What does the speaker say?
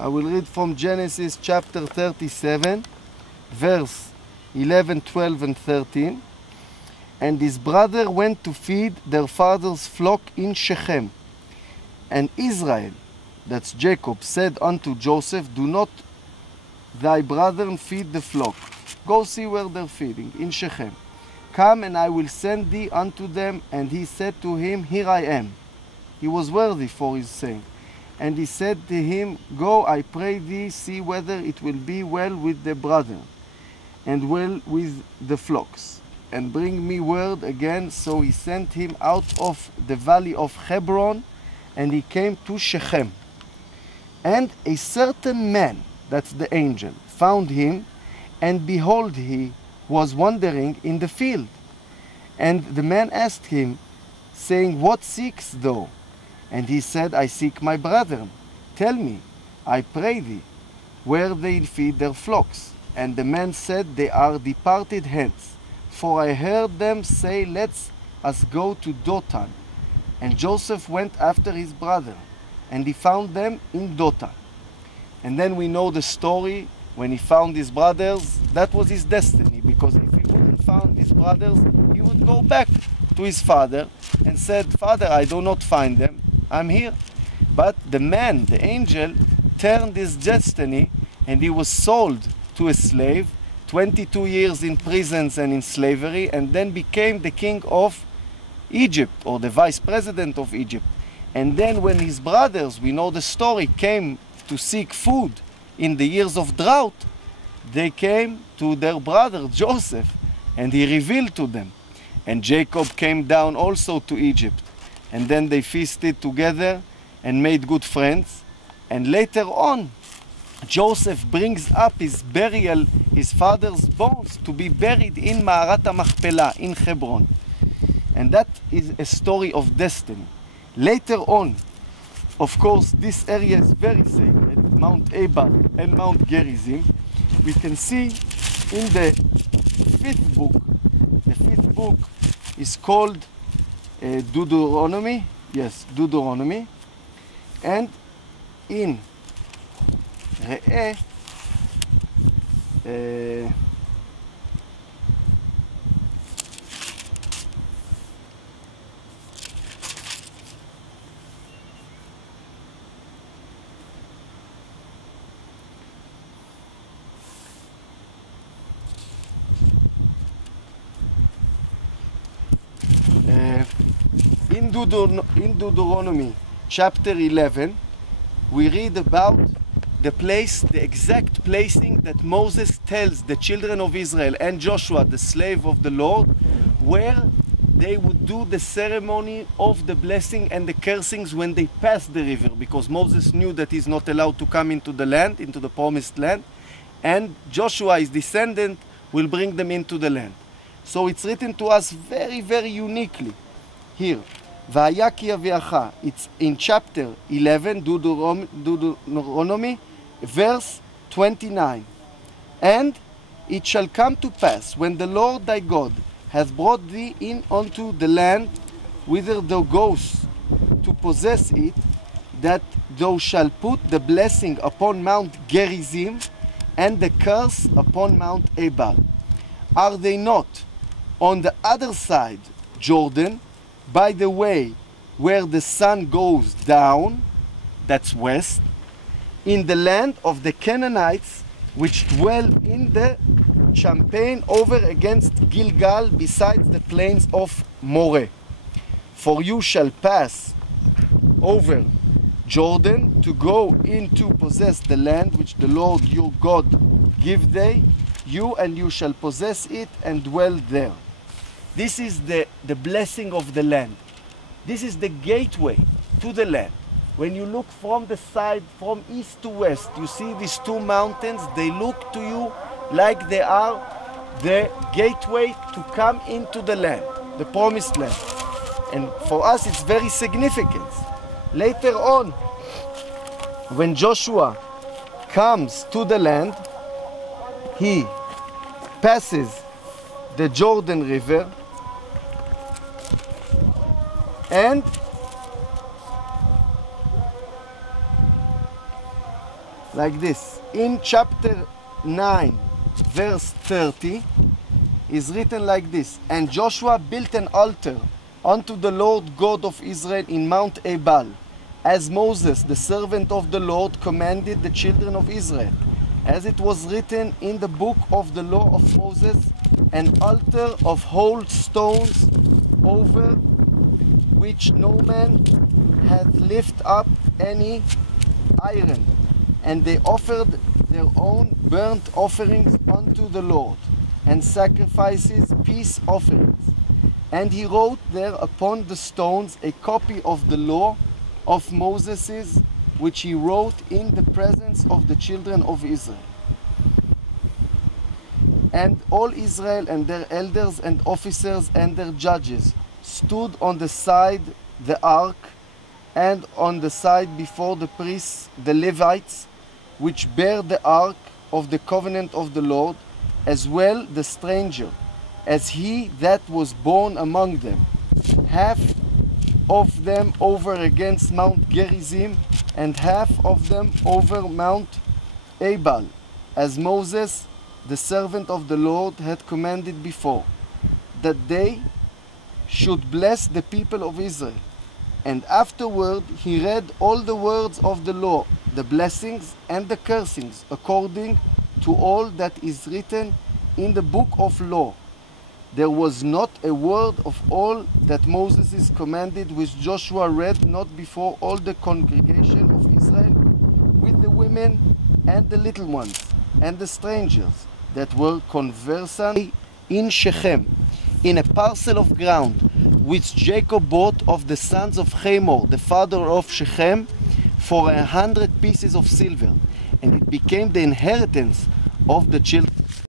I will read from Genesis chapter 37, verse 11, 12, and 13. And his brother went to feed their father's flock in Shechem. And Israel, that's Jacob, said unto Joseph, do not thy brethren feed the flock. Go see where they're feeding, in Shechem. Come, and I will send thee unto them. And he said to him, Here I am. He was worthy for his saying. And he said to him, Go, I pray thee, see whether it will be well with the brethren, and well with the flocks, and bring me word again. So he sent him out of the valley of Hebron, and he came to Shechem. And a certain man, that's the angel, found him, and behold, he was wandering in the field. And the man asked him, saying, What seekest thou? And he said, I seek my brethren. Tell me, I pray thee, where they feed their flocks. And the man said, They are departed hence. For I heard them say, Let us go to Dothan. And Joseph went after his brother, and he found them in Dothan. And then we know the story. When he found his brothers, that was his destiny, because if he wouldn't found his brothers, he would go back to his father and said, Father, I do not find them, I'm here. But the man, the angel, turned his destiny, and he was sold to a slave, 22 years in prisons and in slavery, and then became the king of Egypt, or the vice president of Egypt. And then when his brothers, we know the story, came to seek food in the years of drought, they came to their brother Joseph, and he revealed to them. And Jacob came down also to Egypt, and then they feasted together and made good friends. And later on, Joseph brings up his burial, his father's bones, to be buried in Ma'arat HaMachpelah in Hebron. And that is a story of destiny. Later on, of course, this area is very sacred, Mount Ebal and Mount Gerizim. We can see in the fifth book is called Deuteronomy. Yes, Deuteronomy. And in Re'eh, in Deuteronomy chapter 11, we read about the place, the exact placing that Moses tells the children of Israel and Joshua, the slave of the Lord, where they would do the ceremony of the blessing and the cursings when they pass the river, because Moses knew that he's not allowed to come into the land, into the promised land, and Joshua, his descendant, will bring them into the land. So it's written to us very, very uniquely here. Vaya ki aviacha. It's in chapter 11, Deuteronomy, verse 29. And it shall come to pass, when the Lord thy God hath brought thee in unto the land whither thou goest to possess it, that thou shalt put the blessing upon Mount Gerizim and the curse upon Mount Ebal. Are they not on the other side Jordan, by the way where the sun goes down, that's west, in the land of the Canaanites, which dwell in the Champaign over against Gilgal, besides the plains of Moreh. For you shall pass over Jordan to go in to possess the land which the Lord your God give thee, you, and you shall possess it and dwell there. This is the blessing of the land. This is the gateway to the land. When you look from the side, from east to west, you see these two mountains. They look to you like they are the gateway to come into the land, the promised land. And for us it's very significant. Later on, when Joshua comes to the land, he passes the Jordan River, and like this. In chapter 9, verse 30, is written like this: And Joshua built an altar unto the Lord God of Israel in Mount Ebal, as Moses, the servant of the Lord, commanded the children of Israel, as it was written in the book of the law of Moses, an altar of whole stones, over which no man hath lift up any iron. And they offered their own burnt offerings unto the Lord, and sacrifices, peace offerings. And he wrote there upon the stones a copy of the law of Moses, which he wrote in the presence of the children of Israel. And all Israel and their elders and officers and their judges stood on the side the ark, and on the side before the priests, the Levites, which bear the ark of the covenant of the Lord, as well the stranger, as he that was born among them, half of them over against Mount Gerizim, and half of them over Mount Ebal, as Moses, the servant of the Lord, had commanded before, that they should bless the people of Israel. And afterward he read all the words of the law, the blessings and the cursings, according to all that is written in the book of law. There was not a word of all that Moses is commanded which Joshua read not before all the congregation of Israel, with the women and the little ones and the strangers that were conversant in Shechem, in a parcel of ground which Jacob bought of the sons of Hamor, the father of Shechem, for 100 pieces of silver, and it became the inheritance of the children